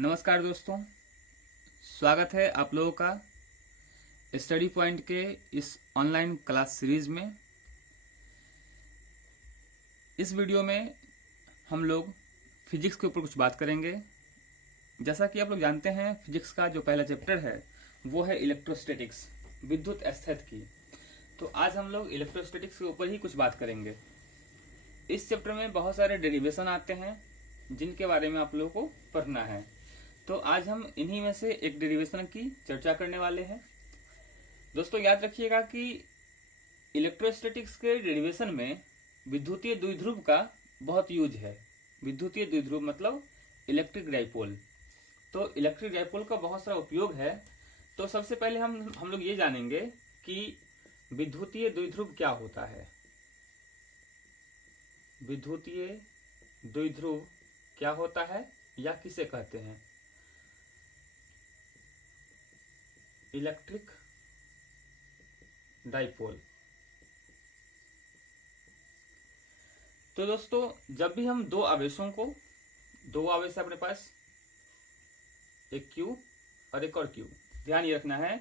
नमस्कार दोस्तों, स्वागत है आप लोगों का स्टडी पॉइंट के इस ऑनलाइन क्लास सीरीज में। इस वीडियो में हम लोग फिजिक्स के ऊपर कुछ बात करेंगे। जैसा कि आप लोग जानते हैं, फिजिक्स का जो पहला चैप्टर है वो है इलेक्ट्रोस्टैटिक्स, विद्युत स्थितिकी। तो आज हम लोग इलेक्ट्रोस्टैटिक्स के ऊपर ही कुछ बात करेंगे। इस चैप्टर में बहुत सारे डेरिवेशन आते हैं जिनके बारे में आप लोगों को पढ़ना है। तो आज हम इन्हीं में से एक डेरिवेशन की चर्चा करने वाले हैं। दोस्तों याद रखिएगा कि इलेक्ट्रोस्टैटिक्स के डेरिवेशन में विद्युतीय द्विध्रुव का बहुत यूज है। विद्युतीय द्विध्रुव मतलब इलेक्ट्रिक डाइपोल। तो इलेक्ट्रिक डाइपोल का बहुत सारा उपयोग है। तो सबसे पहले हम लोग ये जानेंगे कि विद्युतीय द्विध्रुव क्या होता है। विद्युतीय द्विध्रुव क्या होता है या किसे कहते हैं? Electric dipole. तो दोस्तों, जब भी हम दो आवेश है अपने पास, एक Q और एक और Q। ध्यान ये रखना है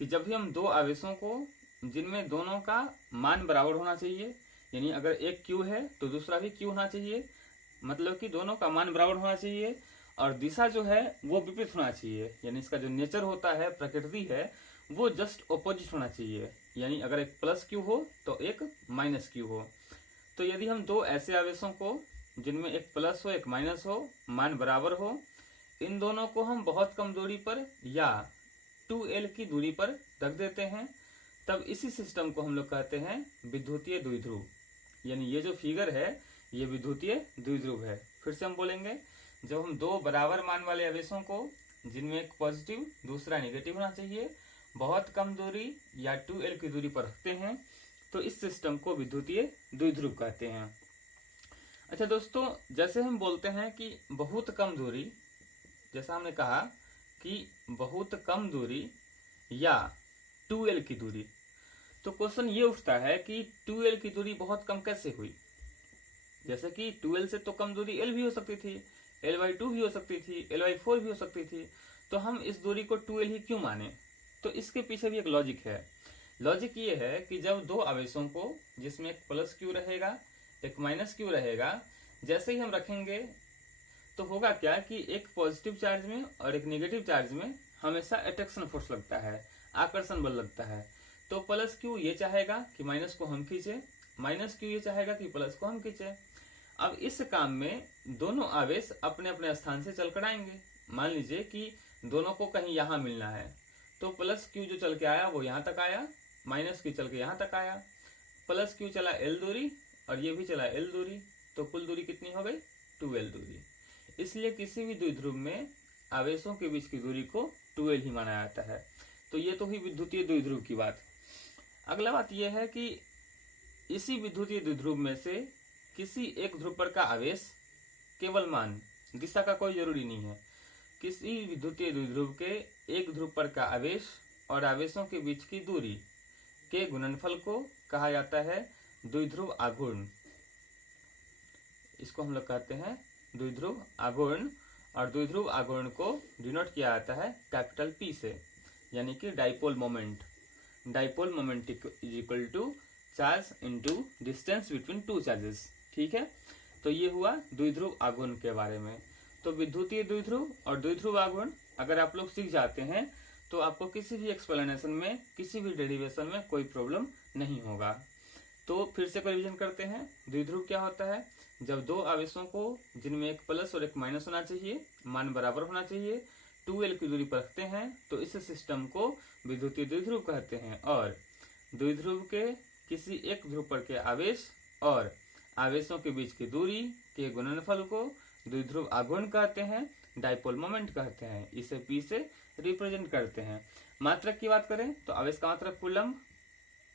कि जब भी हम दो आवेशों को जिनमें दोनों का मान बराबर होना चाहिए, यानी अगर एक Q है तो दूसरा भी Q होना चाहिए, मतलब कि दोनों का मान बराबर होना चाहिए और दिशा जो है वो विपरीत होना चाहिए। यानी इसका जो नेचर होता है, प्रकृति है, वो जस्ट ऑपोजिट होना चाहिए। यानी अगर एक प्लस Q हो तो एक माइनस Q हो। तो यदि हम दो ऐसे आवेशों को जिनमें एक प्लस हो एक माइनस हो, मान बराबर हो, इन दोनों को हम बहुत कम दूरी पर या 2L की दूरी पर रख देते हैं, तब इसी सिस्टम को हम लोग कहते हैं विद्युतीय द्विध्रुव। यानी ये जो फिगर है ये विद्युतीय द्विध्रुव है। फिर से हम बोलेंगे, जब हम दो बराबर मान वाले आवेशों को जिनमें एक पॉजिटिव दूसरा नेगेटिव होना चाहिए, बहुत कम दूरी या 2L की दूरी पर रखते हैं, तो इस सिस्टम को विद्युतीय द्विध्रुव कहते हैं। अच्छा दोस्तों, जैसे हम बोलते हैं कि बहुत कम दूरी, जैसा हमने कहा कि बहुत कम दूरी या 2L की दूरी, तो क्वेश्चन ये उठता है कि 2L की दूरी बहुत कम कैसे हुई? जैसे कि 2L से तो कम दूरी L भी हो सकती थी, L/2 भी हो सकती थी, L/4 भी हो सकती थी। तो हम इस दूरी को 2L ही क्यों माने? तो इसके पीछे भी एक लॉजिक है। लॉजिक ये है कि जब दो आवेशों को जिसमें एक प्लस Q रहेगा एक माइनस Q रहेगा, जैसे ही हम रखेंगे तो होगा क्या कि एक पॉजिटिव चार्ज में और एक नेगेटिव चार्ज में हमेशा अट्रैक्शन फोर्स लगता है, आकर्षण बल लगता है। तो प्लस Q ये चाहेगा कि माइनस को हम खींचे, माइनस Q ये चाहेगा कि प्लस को हम खींचे। अब इस काम में दोनों आवेश अपने अपने स्थान से चलकर आएंगे। मान लीजिए कि दोनों को कहीं यहां मिलना है, तो प्लस Q जो चल के आया वो यहां तक आया, माइनस Q चल के यहां तक आया, प्लस Q चला L दूरी और ये भी चला L दूरी, तो कुल दूरी कितनी हो गई? 2L दूरी। इसलिए किसी भी द्विध्रुव में आवेशों के बीच की दूरी को 2L ही माना जाता है। तो ये तो हुई विद्युतीय द्विध्रुव की बात। अगला बात यह है कि इसी विद्युतीय द्विध्रुव में से किसी एक ध्रुव पर का आवेश केवल मान, दिशा का कोई जरूरी नहीं है, किसी विद्युतीय द्विध्रुव के एक ध्रुव पर का आवेश और आवेशों के बीच की दूरी के गुणनफल को कहा जाता है द्विध्रुव आघूर्ण। इसको हम लोग कहते हैं द्विध्रुव आघूर्ण, और द्विध्रुव आघूर्ण को डिनोट किया जाता है कैपिटल P से, यानी कि dipole moment. Dipole moment is equal to charge into distance between two charges. ठीक है, तो ये हुआ द्विध्रुव आघूर्ण के बारे में। तो विद्युतीय द्विध्रुव और द्विध्रुव आघूर्ण अगर आप लोग सीख जाते हैं तो आपको किसी भी एक्सप्लेनेशन में, किसी भी डेरिवेशन में कोई प्रॉब्लम नहीं होगा। तो फिर से रिवीजन करते हैं। द्विध्रुव क्या होता है? जब दो आवेशों को जिनमें एक प्लस और एक माइनस होना चाहिए, मान बराबर होना चाहिए, 2L की दूरी पर रखते हैं, तो इस सिस्टम को विद्युतीय द्विध्रुव कहते हैं। और द्विध्रुव के किसी एक ध्रुव पर के आवेश और आवेशों के बीच की दूरी के गुणनफल को द्विध्रुव आघूर्ण कहते हैं, डाइपोल मोमेंट कहते हैं। इसे P से रिप्रेजेंट करते हैं। मात्रक की बात करें तो आवेश का मात्रक कूलम,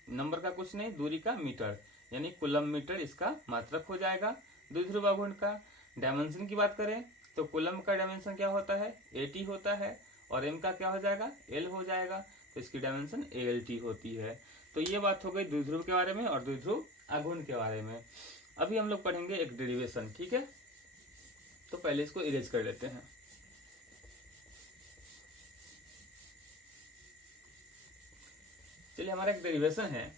नंबर का कुछ नहीं, दूरी का मीटर, यानी कूलम मीटर इसका मात्रक हो जाएगा द्विध्रुव आघूर्ण का। डायमेंशन की बात करें तो कूलम का डायमेंशन क्या होता है? AT होता है, और M का क्या हो जाएगा? L हो जाएगा, तो इसकी डायमेंशन ALT होती है। तो ये बात हो गई द्विध्रुव के बारे में और द्विध्रुव आघूर्ण के बारे में। अभी हम लोग पढ़ेंगे एक डेरिवेशन। ठीक है, तो पहले इसको इरेज कर लेते हैं। चलिए हमारा एक डेरिवेशन है,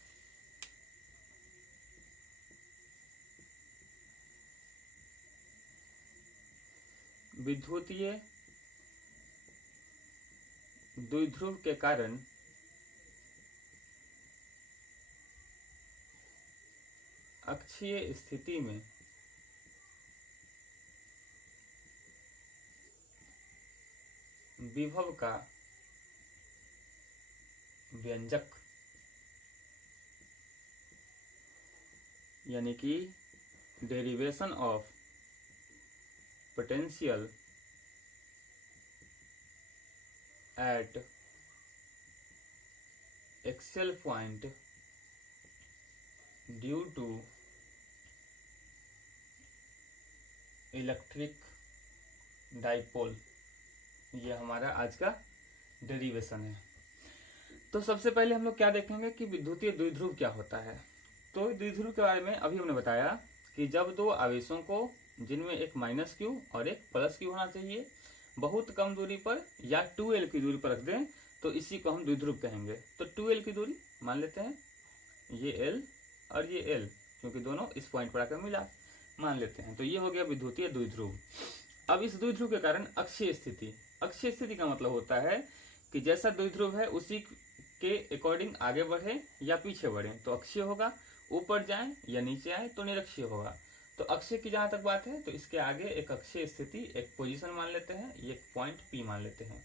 विद्युतीय द्विध्रुव के कारण अक्षीय स्थिति में विभव का व्यंजक यानी कि derivation of potential at axial point due to electric dipole, ये हमारा आज का डेरिवेशन है। तो सबसे पहले हम लोग क्या देखेंगे कि विद्युतीय द्विध्रुव क्या होता है। तो द्विध्रुव के बारे में अभी हमने बताया कि जब दो आवेशों को, जिनमें एक माइनस क्यू और एक प्लस क्यू होना चाहिए, बहुत कम दूरी पर या 2l की दूरी पर रख दें तो इसी को हम द्विध्रुव कहेंगे। तो 2l की दूरी मान लेते हैं, ये l और ये l, क्योंकि दोनों इस पॉइंट पर आकर मिला, मान लेते हैं। तो ये हो गया विद्युतीय द्विध्रुव। अब इस द्विध्रुव के कारण अक्षीय स्थिति, अक्षीय स्थिति का मतलब होता है कि जैसा द्विध्रुव है उसी के अकॉर्डिंग आगे बढ़े या पीछे बढ़े तो अक्षीय होगा, ऊपर जाए या नीचे आए तो निरक्षीय होगा। तो अक्षय की जहां तक बात है तो इसके आगे एक अक्षीय स्थिति, एक पोजीशन मान लेते हैं, ये एक पॉइंट P मान लेते हैं।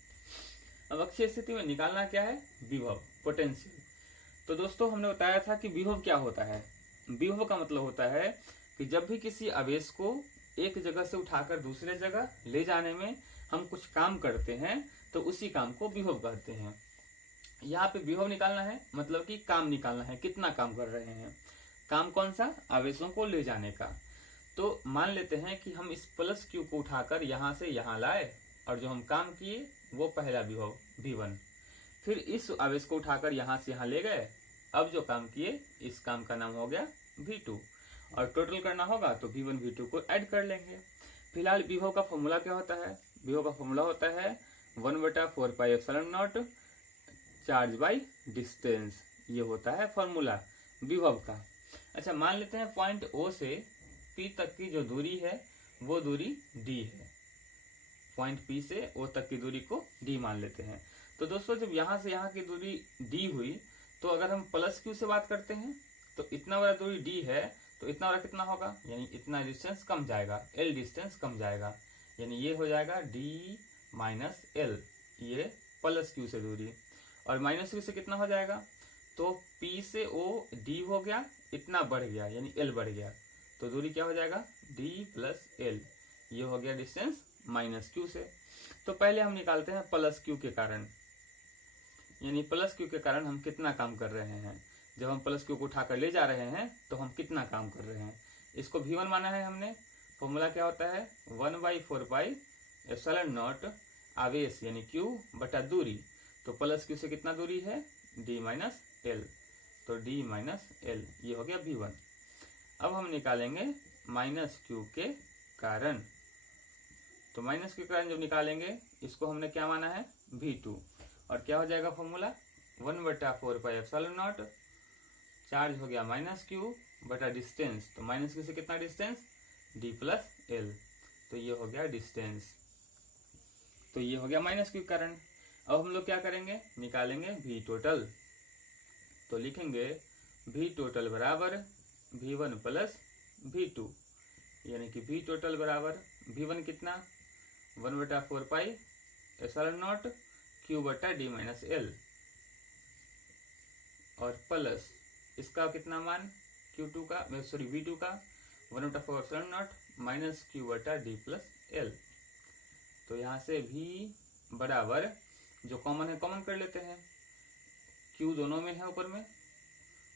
अब अक्षीय स्थिति में निकालना क्या है, विभव, पोटेंशियल। तो दोस्तों हमने बताया था कि विभव क्या होता है। विभव का मतलब होता है कि जब भी किसी आवेश को एक जगह से उठाकर दूसरे जगह ले जाने में हम कुछ काम करते हैं तो उसी काम को विभव कहते हैं। यहाँ पे विभव निकालना है मतलब कि काम निकालना है, कितना काम कर रहे हैं। काम कौन सा, आवेशों को ले जाने का। तो मान लेते हैं कि हम इस प्लस क्यू को उठाकर यहाँ से यहाँ लाए और जो हम काम किए वो पहला विभव V1, फिर इस आवेश को उठाकर यहाँ से यहाँ ले गए, अब जो काम किए इस काम का नाम हो गया V2, और टोटल करना होगा तो V1 V2 को ऐड कर लेंगे। फिलहाल विभव का फॉर्मूला क्या होता है, विभव का फॉर्मूला होता है 1/4πε0 चार्ज बाई डिस्टेंस, ये होता है फॉर्मूला विभव का। अच्छा मान लेते हैं पॉइंट O से P तक की जो दूरी है वो दूरी D है, पॉइंट P से O तक की दूरी को D मान लेते हैं। तो दोस्तों जब यहाँ से यहाँ की दूरी D हुई तो अगर हम प्लस Q से बात करते हैं तो इतना बड़ा दूरी D है तो इतना बड़ा कितना होगा, यानी इतना डिस्टेंस कम जाएगा, L डिस्टेंस कम जाएगा, यानी ये हो जाएगा D माइनस L, ये प्लस Q से दूरी, और माइनस Q से कितना हो जाएगा, तो P से O D हो गया, इतना बढ़ गया यानी L बढ़ गया, तो दूरी क्या हो जाएगा D प्लस L, ये हो गया डिस्टेंस माइनस Q से। तो पहले हम निकालते हैं प्लस Q के कारण, यानी प्लस Q के कारण हम कितना काम कर रहे हैं। जब हम प्लस Q को उठाकर ले जा रहे हैं तो हम कितना काम कर रहे हैं, इसको V1 माना है हमने। फॉर्मूला क्या होता है 1/4πε0 आवेश यानी Q बटा दूरी, तो प्लस Q से कितना दूरी है D माइनस L, तो D माइनस L, ये हो गया V1। अब हम निकालेंगे माइनस Q के कारण, तो माइनस Q के कारण जब निकालेंगे इसको हमने क्या माना है V2, और क्या हो जाएगा फॉर्मूला 1/4πε0 चार्ज हो गया माइनस Q बटा डिस्टेंस, तो माइनस Q से कितना डिस्टेंस D प्लस L, तो ये हो गया डिस्टेंस, तो ये हो गया माइनस Q के कारण। अब हम लोग क्या करेंगे, निकालेंगे V टोटल, तो लिखेंगे V टोटल बराबर V1 प्लस V2, यानी कि V टोटल बराबर V1 कितना 1/4πε0 Q बटा D माइनस L, और प्लस इसका कितना मान Q2 का, सॉरी V2 का 1/4πε0 माइनस Q बटा D प्लस L। तो यहाँ से V बराबर जो कॉमन है कॉमन कर लेते हैं, Q दोनों में है ऊपर में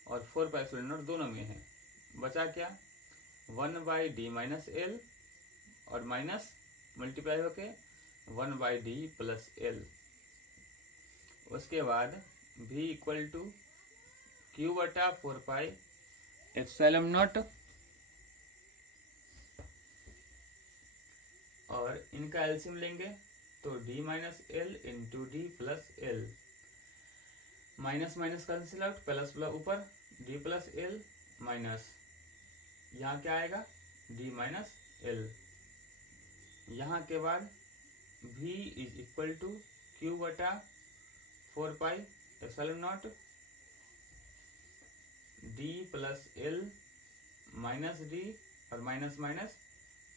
और 4πε0 दोनों में है, बचा क्या 1/D माइनस L और माइनस मल्टीप्लाई होके 1/D प्लस L। उसके बाद V इक्वल टू Q बटा 4πε0 और इनका एलसीएम लेंगे तो D minus L into D plus L। Minus minus cancel out, plus plus ऊपर डी प्लस एल माइनस, यहाँ क्या आएगा डी माइनस एल। यहाँ के बाद v is equal to Q बटा 4 pi epsilon naught D plus L minus D और minus minus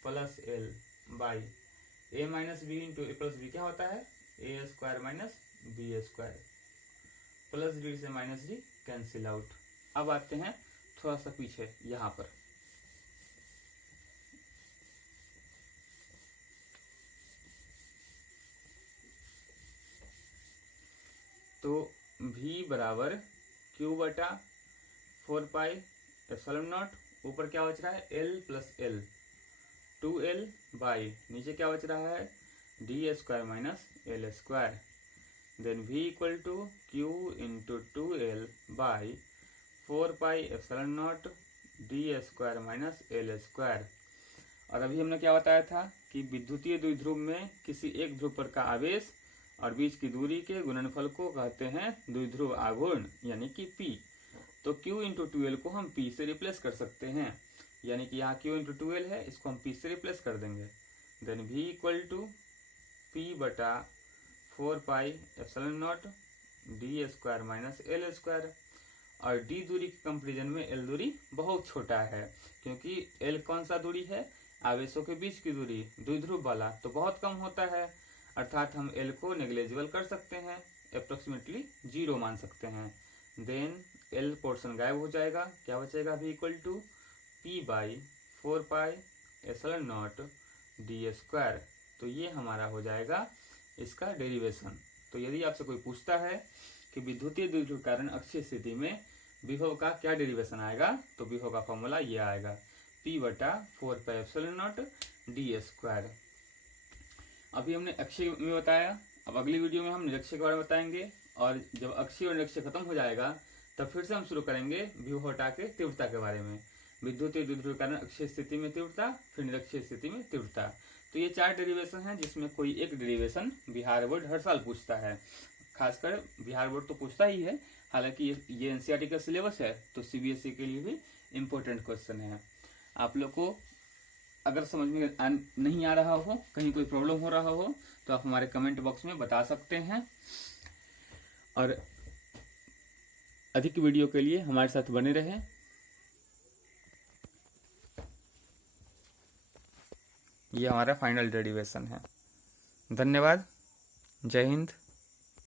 plus L by A minus B into A plus B क्या होता है A square minus B square, plus D से minus D cancel out. अब आते हैं थोड़ा सा पीछे यहाँ पर, तो v बराबर q बटा 4 पाई एप्सिलॉन नॉट, ऊपर क्या बच रहा है l plus L 2l by नीचे क्या बच रहा है d square minus l square, then v equal to q into 2l by 4 pi epsilon naught d square minus l square. और अभी हमने क्या बताया था कि विद्युतीय द्विध्रुव में किसी एक ध्रुव पर का आवेश और बीच की दूरी के गुणनफल को कहते हैं द्विध्रुव आघूर्ण यानी कि P। तो Q इंटू 2L को हम P से रिप्लेस कर सकते हैं, यानी कि यहाँ Q इंटू 2L है, इसको हम P से रिप्लेस कर देंगे। Then V equal to P बटा 4 pi epsilon naught d square minus l square. और D दूरी के कंपेरिजन में L दूरी बहुत छोटा है, क्योंकि L कौन सा दूरी है आवेशों के बीच की दूरी द्विध्रुव वाला, तो बहुत कम होता है, अर्थात हम L को नेग्लेजिबल कर सकते हैं, अप्रोक्सीमेटली 0 मान सकते हैं। देन L पोर्शन गायब हो जाएगा, क्या बचेगा v equal to P by 4 pi epsilon naught d square. तो ये हमारा हो जाएगा इसका डेरिवेशन। तो यदि आपसे कोई पूछता है कि विद्युतीय द्विध्रुव कारण अक्षीय स्थिति में विभव का क्या डेरिवेशन आएगा, तो विभव का फॉर्मूला ये आएगा P बटा 4 pi epsilon naught d square. अभी हमने अक्षीय में बताया, अब अगली वीडियो में हम निरक्षीय के बारे में बताएंगे, और जब अक्षीय और निरक्षीय खत्म हो जाएगा तब फिर से हम शुरू करेंगे विभव हटा के तीव्रता के बारे में। विद्युतीय द्विध्रुव कारण अक्षीय स्थिति में तीव्रता, फिर निरक्षीय स्थिति में तीव्रता। तो ये 4 डेरिवेशन है, जिसमें कोई एक डेरिवेशन बिहार बोर्ड हर साल पूछता है, खासकर बिहार बोर्ड तो पूछता ही है, हालांकि ये एनसीईआरटी का सिलेबस है, तो सीबीएसई के लिए भी इम्पोर्टेंट क्वेश्चन है। आप लोग को अगर समझ में नहीं आ रहा हो, कहीं कोई प्रॉब्लम हो रहा हो, तो आप हमारे कमेंट बॉक्स में बता सकते हैं। और अधिक वीडियो के लिए हमारे साथ बने रहें। ये हमारा फाइनल डेरिवेशन है। धन्यवाद। जय हिंद।